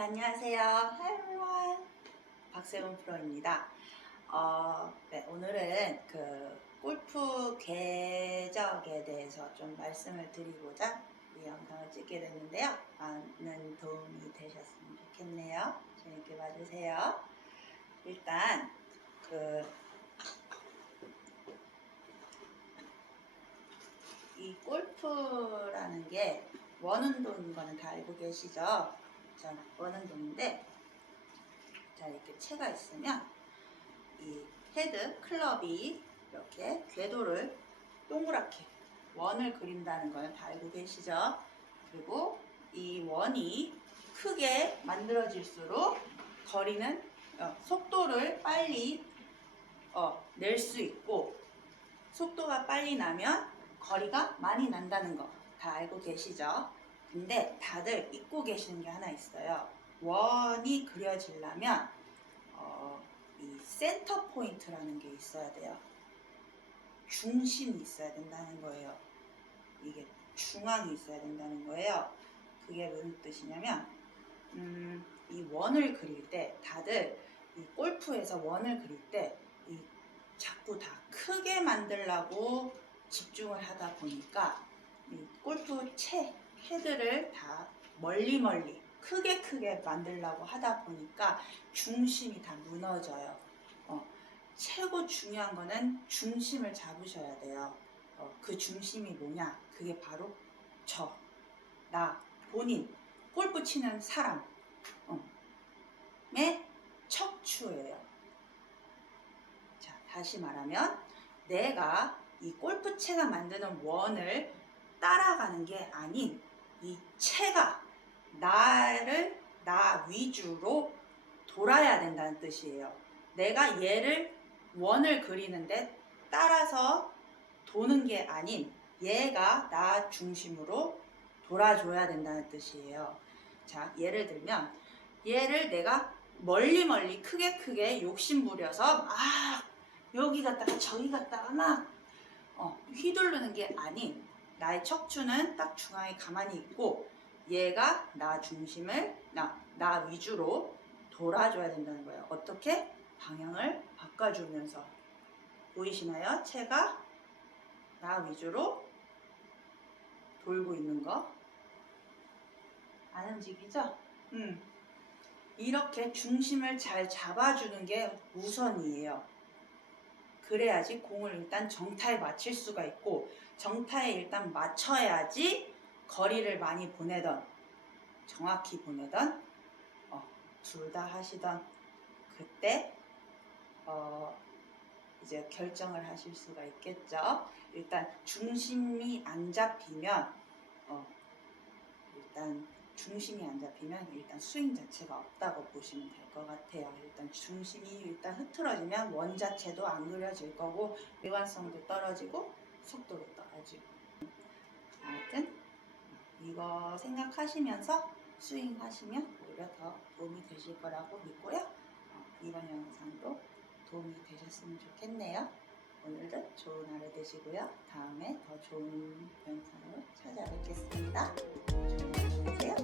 안녕하세요. Hi everyone. 박세훈 프로입니다. 어, 네, 오늘은 그 골프 궤적에 대해서 좀 말씀을 드리고자 이 영상을 찍게 됐는데요. 많은 도움이 되셨으면 좋겠네요. 재밌게 봐주세요. 일단 그 이 골프라는 게 원운동인 거는 다 알고 계시죠? 자, 원운동인데 자 이렇게 채가 있으면 이 헤드 클럽이 이렇게 궤도를 동그랗게 원을 그린다는 걸다 알고 계시죠? 그리고 이 원이 크게 만들어질수록 거리는 어, 속도를 빨리 어, 낼 수 있고 속도가 빨리 나면 거리가 많이 난다는 거 다 알고 계시죠? 근데 다들 잊고 계시는 게 하나 있어요. 원이 그려지려면 어, 이 센터 포인트라는 게 있어야 돼요. 중심이 있어야 된다는 거예요. 이게 중앙이 있어야 된다는 거예요. 그게 무슨 뜻이냐면 음, 이 원을 그릴 때 다들 이 골프에서 원을 그릴 때 이 자꾸 다 크게 만들라고 집중을 하다 보니까 이 골프 채 헤드를 다 멀리 멀리 크게 크게 만들려고 하다 보니까 중심이 다 무너져요. 어, 최고 중요한 거는 중심을 잡으셔야 돼요. 어, 그 중심이 뭐냐? 그게 바로 저, 나, 본인, 골프 치는 사람, 어, 의 척추예요. 자, 다시 말하면 내가 이 골프채가 만드는 원을 따라가는 게 아닌 이 채가 나를 나 위주로 돌아야 된다는 뜻이에요. 내가 얘를 원을 그리는데 따라서 도는 게 아닌 얘가 나 중심으로 돌아줘야 된다는 뜻이에요. 자, 예를 들면 얘를 내가 멀리 멀리 크게 크게 욕심 부려서 막 여기 갔다가 저기 갔다가 막 어, 휘두르는 게 아닌 나의 척추는 딱 중앙에 가만히 있고 얘가 나 중심을 나, 나 위주로 돌아줘야 된다는 거예요. 어떻게? 방향을 바꿔주면서 보이시나요? 채가 나 위주로 돌고 있는 거. 안 움직이죠? 음. 이렇게 중심을 잘 잡아주는 게 우선이에요. 그래야지 공을 일단 정타에 맞출 수가 있고 정타에 일단 맞춰야지 거리를 많이 보내던 정확히 보내던 어, 둘 다 하시던 그때 어, 이제 결정을 하실 수가 있겠죠. 일단 중심이 안 잡히면 어, 일단 중심이 안 잡히면 일단 스윙 자체가 없다고 보시면 될 것 같아요. 일단 중심이 일단 흐트러지면 원 자체도 안 그려질 거고 일관성도 떨어지고 속도도 떨어지고 아무튼 이거 생각하시면서 스윙 하시면 오히려 더 도움이 되실 거라고 믿고요. 어, 이번 영상도 도움이 되셨으면 좋겠네요. 오늘도 좋은 하루 되시고요. 다음에 더 좋은 영상으로 찾아뵙겠습니다. 좋은 하루 되세요.